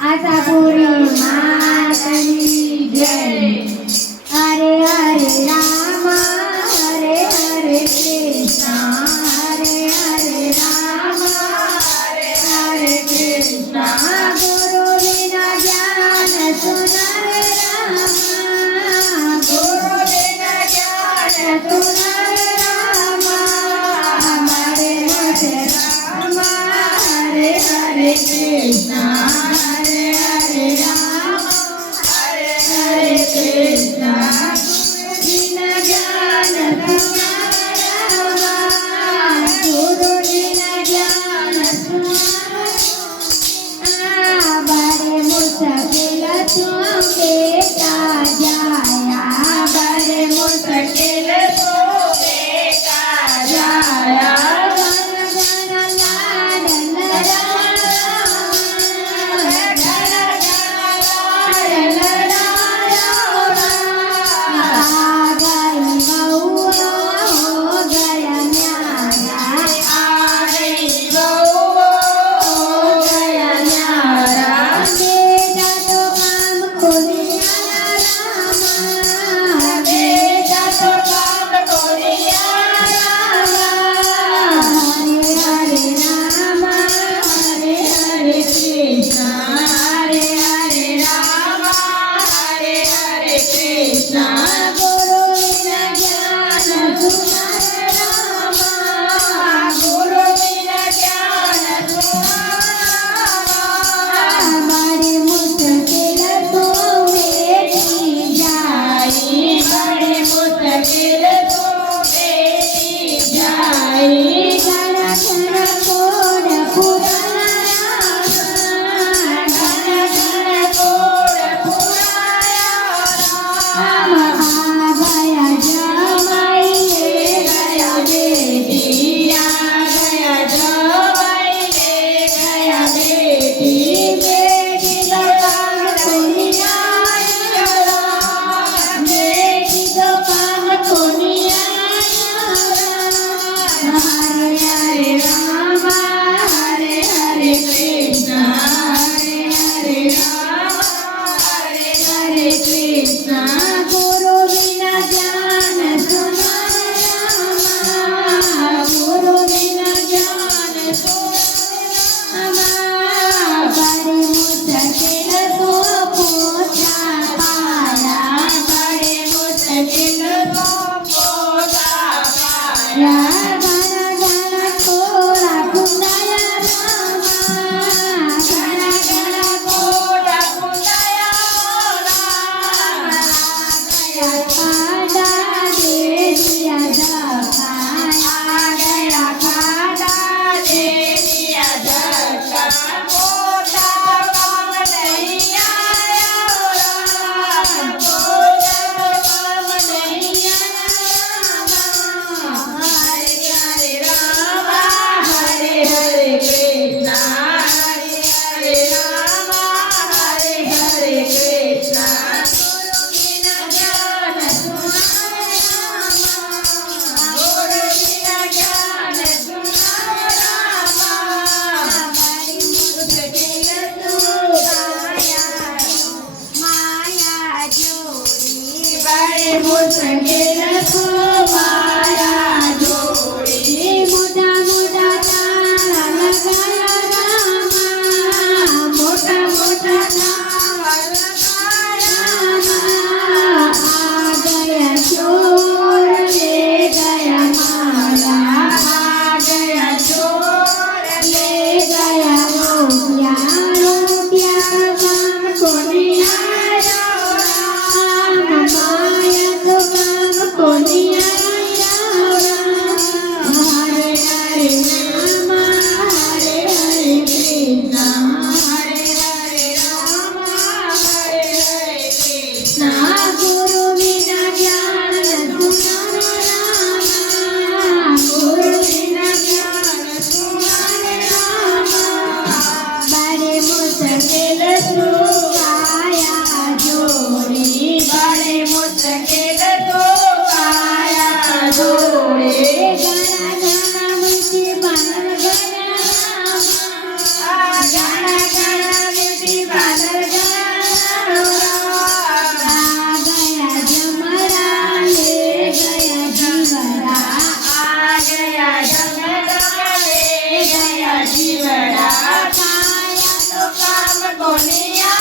Ashapuri मातनी Jai. Hey, what's your name? Sonia.